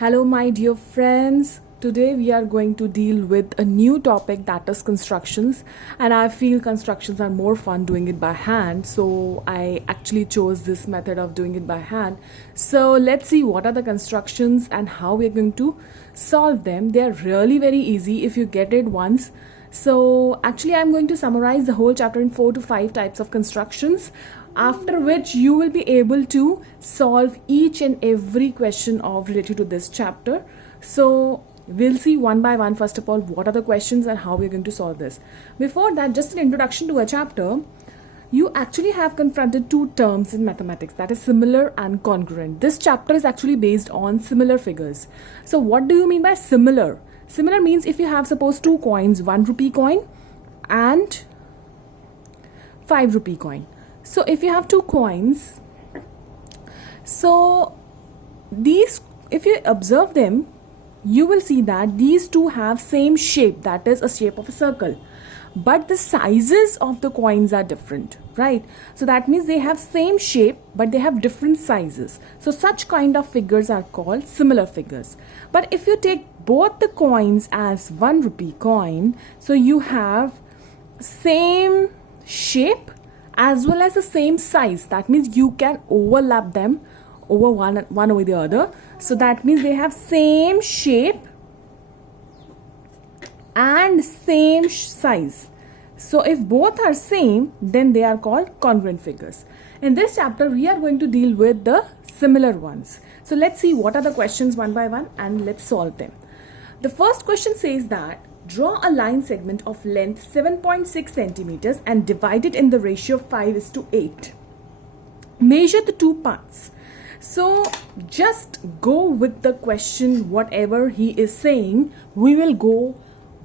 Hello my dear friends, today we are going to deal with a new topic, that is constructions, and I feel constructions are more fun doing it by hand, so I actually chose this method of doing it by hand. So let's see what are the constructions and how we're going to solve them. They are really very easy if you get it once. So actually I'm going to summarize the whole chapter in 4 to 5 types of constructions, after which you will be able to solve each and every question of related to this chapter. So we'll see one by one, first of all, what are the questions and how we're going to solve this. Before that, just an introduction to a chapter. You actually have confronted two terms in mathematics, that is similar and congruent. This chapter is actually based on similar figures. So what do you mean by similar? Similar means if you have suppose two coins, 1 rupee coin and 5 rupee coin. So if you have two coins, so these, if you observe them, you will see that these two have same shape, that is a shape of a circle, but the sizes of the coins are different, right? So that means they have same shape but they have different sizes. So such kind of figures are called similar figures. But if you take both the coins as 1 rupee coin, so you have same shape as well as the same size. That means you can overlap them over one over the other. So that means they have same shape and same size. So if both are same, then they are called congruent figures. In this chapter, we are going to deal with the similar ones. So let's see what are the questions one by one and let's solve them. The first question says that draw a line segment of length 7.6 centimeters and divide it in the ratio 5:8. Measure the two parts. So just go with the question, whatever he is saying, we will go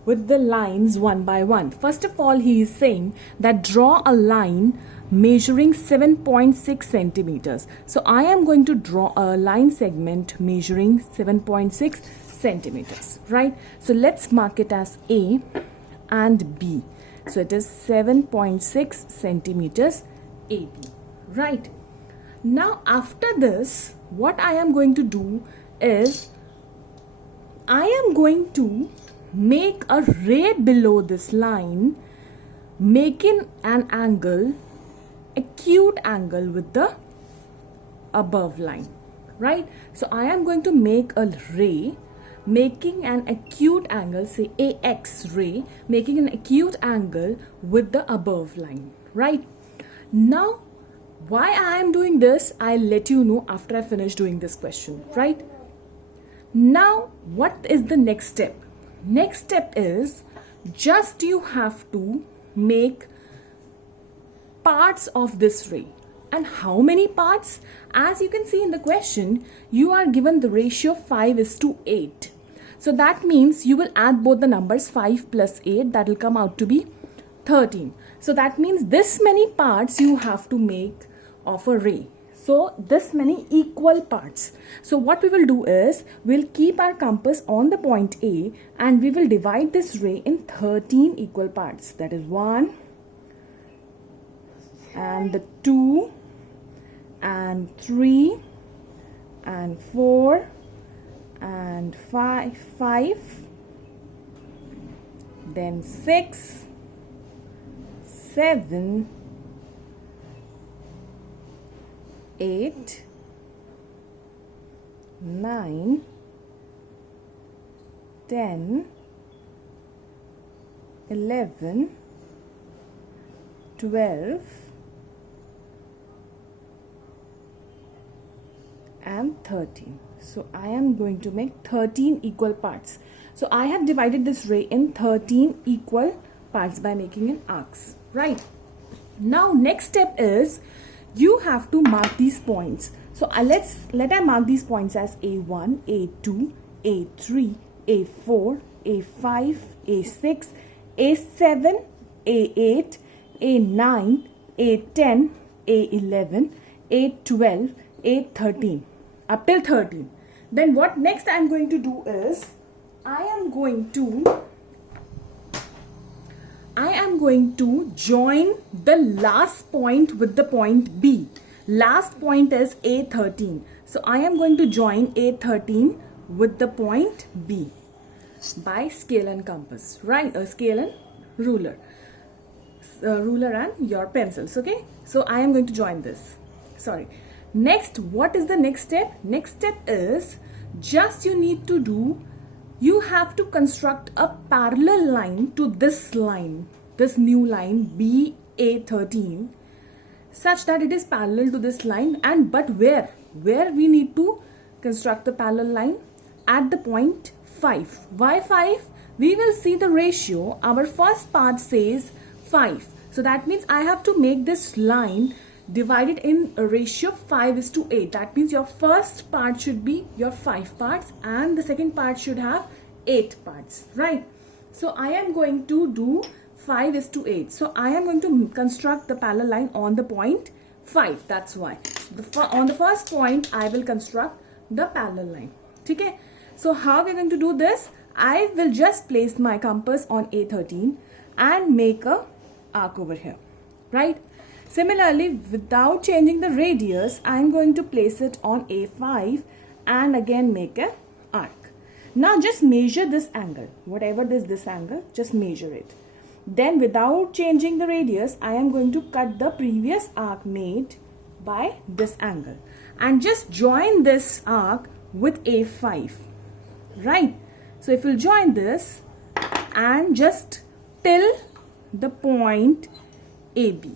with the lines one by one. First of all, he is saying that draw a line measuring 7.6 centimeters. So I am going to draw a line segment measuring 7.6 centimeters, right? So let's mark it as A and B. So it is 7.6 centimeters AB, right? Now after this, what I am going to do is I am going to make a ray below this line, making an angle, acute angle with the above line, right? So I am going to make a ray making an acute angle, say AX ray, making an acute angle with the above line, right? Now why I am doing this, I'll let you know after I finish doing this question, right? Now what is the next step? Next step is just you have to make parts of this ray. And how many parts? As you can see in the question, you are given the ratio 5:8. So that means you will add both the numbers 5 plus 8, that will come out to be 13. So that means this many parts you have to make of a ray. So this many equal parts. So what we will do is we'll keep our compass on the point A and we will divide this ray in 13 equal parts. That is 1 and the 2 and 3 and 4 and 5, then 6, 7, 8, 9, 10, 11, 12 and 13. So I am going to make 13 equal parts. So I have divided this ray in 13 equal parts by making an arcs, right? Now next step is you have to mark these points. So let I mark these points as A1, A2, A3, A4, A5, A6, A7, A8, A9, A10, A11, A12, A13, up till 13. Then what next I am going to do is I am going to join the last point with the point B. Last point is A13. So I am going to join A13 with the point B by scale and compass, right? Scale and ruler. Ruler and your pencils, okay? So I am going to join this. Sorry. Next, what is the next step? Next step is just you have to construct a parallel line to this line, this new line BA13, such that it is parallel to this line. And but where we need to construct the parallel line? At the point 5. Why 5? We will see the ratio. Our first part says 5. So that means I have to make this line divided in a ratio 5:8. That means your first part should be your 5 parts and the second part should have 8 parts, right? So I am going to do 5:8. So I am going to construct the parallel line on the point 5. That's why. On the first point, I will construct the parallel line. Okay? So how we are going to do this? I will just place my compass on A13 and make a arc over here, right? Similarly, without changing the radius, I am going to place it on A5 and again make an arc. Now just measure this angle. Whatever this angle, just measure it. Then without changing the radius, I am going to cut the previous arc made by this angle. And just join this arc with A5. Right? So if we'll join this and just till the point AB.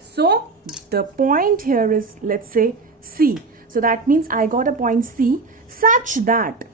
So the point here is, let's say, C. So that means I got a point C such that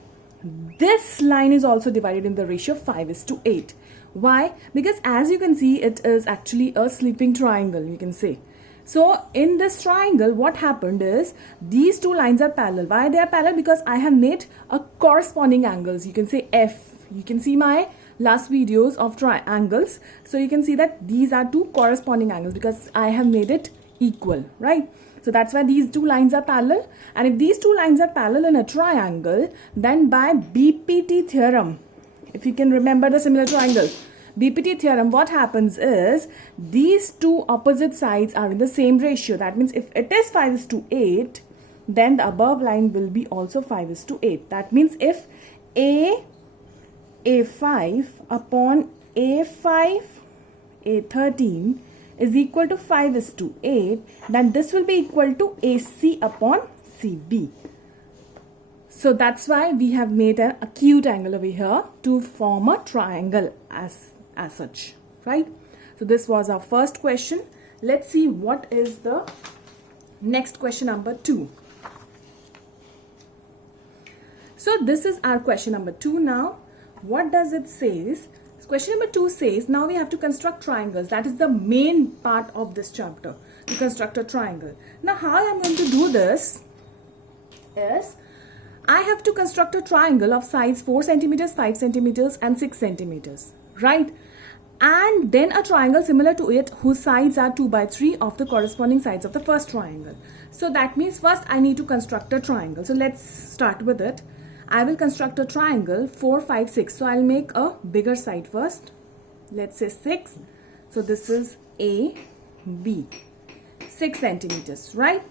this line is also divided in the ratio 5:8. Why? Because as you can see, it is actually a sleeping triangle, you can say. So in this triangle, what happened is these two lines are parallel. Why they are parallel? Because I have made a corresponding angles. You can say F. You can see my last videos of triangles. So you can see that these are two corresponding angles because I have made it equal, right? So that's why these two lines are parallel. And if these two lines are parallel in a triangle, then by Bpt Theorem, if you can remember the similar triangle, Bpt Theorem, what happens is these two opposite sides are in the same ratio. That means if it is 5:8, then the above line will be also 5:8. That means if A5 upon A5 A13 is equal to 5:8, then this will be equal to AC upon CB. So that's why we have made an acute angle over here to form a triangle as such, right? So this was our first question. Let's see what is the next question, number 2. So this is our question number 2 now. What does it say? Question number 2 says, now we have to construct triangles. That is the main part of this chapter, to construct a triangle. Now how I am going to do this is, I have to construct a triangle of sides 4 centimeters, 5 centimeters and 6 centimeters, right? And then a triangle similar to it whose sides are 2/3 of the corresponding sides of the first triangle. So that means first I need to construct a triangle. So let's start with it. I will construct a triangle 4, 5, 6. So I'll make a bigger side first. Let's say 6. So this is A, B, 6 centimeters, right?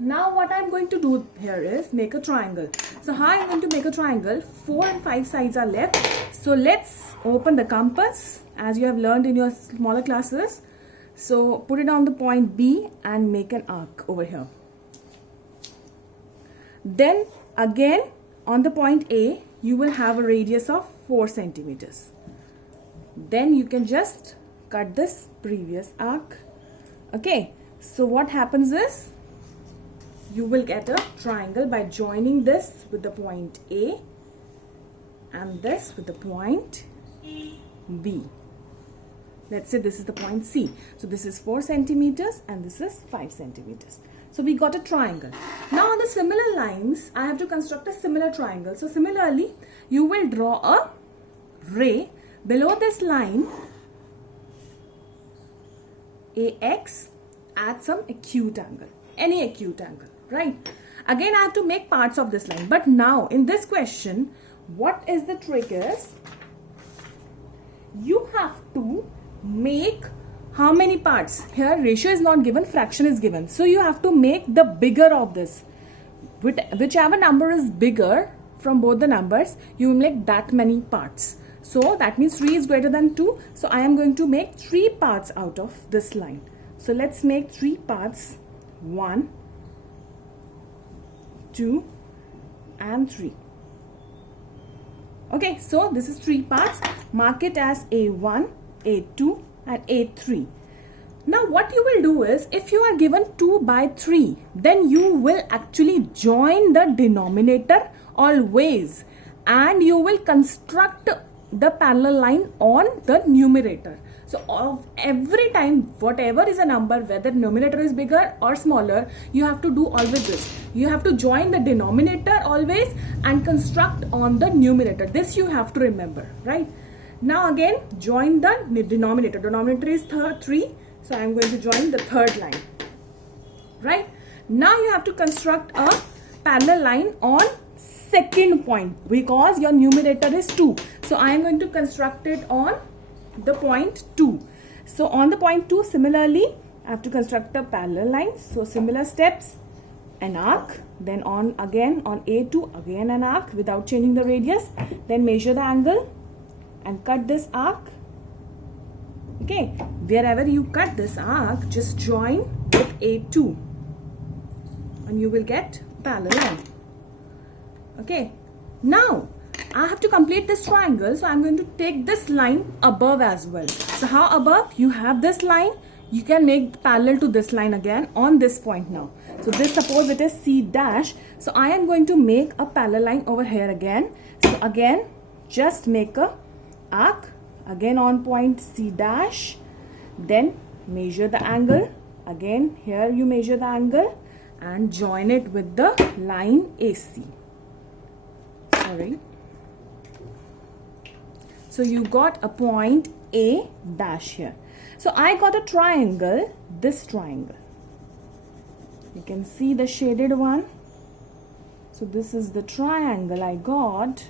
Now what I'm going to do here is make a triangle. So how I'm going to make a triangle? 4 and 5 sides are left. So let's open the compass as you have learned in your smaller classes. So put it on the point B and make an arc over here. Then again on the point A, you will have a radius of 4 centimeters. Then you can just cut this previous arc. Okay, so what happens is, you will get a triangle by joining this with the point A and this with the point B. Let's say this is the point C. So this is 4 centimeters and this is 5 centimeters. So we got a triangle. Now on the similar lines, I have to construct a similar triangle. So similarly, you will draw a ray below this line AX at some acute angle, any acute angle, right? Again, I have to make parts of this line. But now in this question, what is the trick is, you have to make how many parts? Here ratio is not given, fraction is given. So you have to make the bigger of this. whichever number is bigger from both the numbers, you will make that many parts. So that means 3 is greater than 2. So I am going to make 3 parts out of this line. So let's make 3 parts. 1, 2 and 3. Okay, so this is 3 parts. Mark it as A1, A2 and A3. Now what you will do is, if you are given 2 by 3, then you will actually join the denominator always, and you will construct the parallel line on the numerator. So of every time, whatever is a number, whether numerator is bigger or smaller, you have to do always this. You have to join the denominator always and construct on the numerator. This you have to remember, right? Now again, join the denominator. Denominator is 3. So I am going to join the third line, right? Now you have to construct a parallel line on second point because your numerator is 2. So I am going to construct it on the point 2. So on the point 2, similarly, I have to construct a parallel line. So similar steps, an arc, then on A2, again an arc without changing the radius, then measure the angle and cut this arc. Okay, wherever you cut this arc, just join with A2 and you will get parallel line. Okay, now I have to complete this triangle, so I'm going to take this line above as well. So how above? You have this line, you can make parallel to this line again on this point now. So this, suppose it is C dash, so I am going to make a parallel line over here again. So again, just make a arc again on point C dash, then measure the angle. Again here you measure the angle and join it with the line AC. Sorry. So you got a point A dash here. So I got a triangle, this triangle. You can see the shaded one. So this is the triangle I got,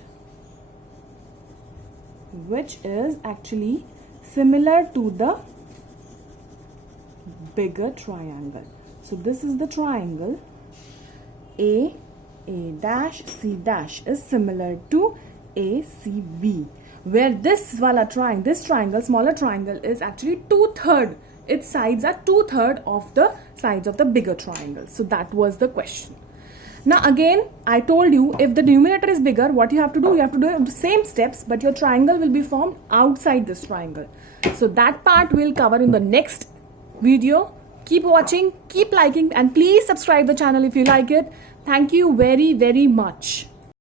which is actually similar to the bigger triangle. So this is the triangle. A dash, C dash is similar to ACB, where this triangle, smaller triangle, is actually 2/3. Its sides are 2/3 of the sides of the bigger triangle. So that was the question. Now again, I told you, if the numerator is bigger, what you have to do? You have to do the same steps, but your triangle will be formed outside this triangle. So that part we'll cover in the next video. Keep watching, keep liking, and please subscribe the channel if you like it. Thank you very, very much.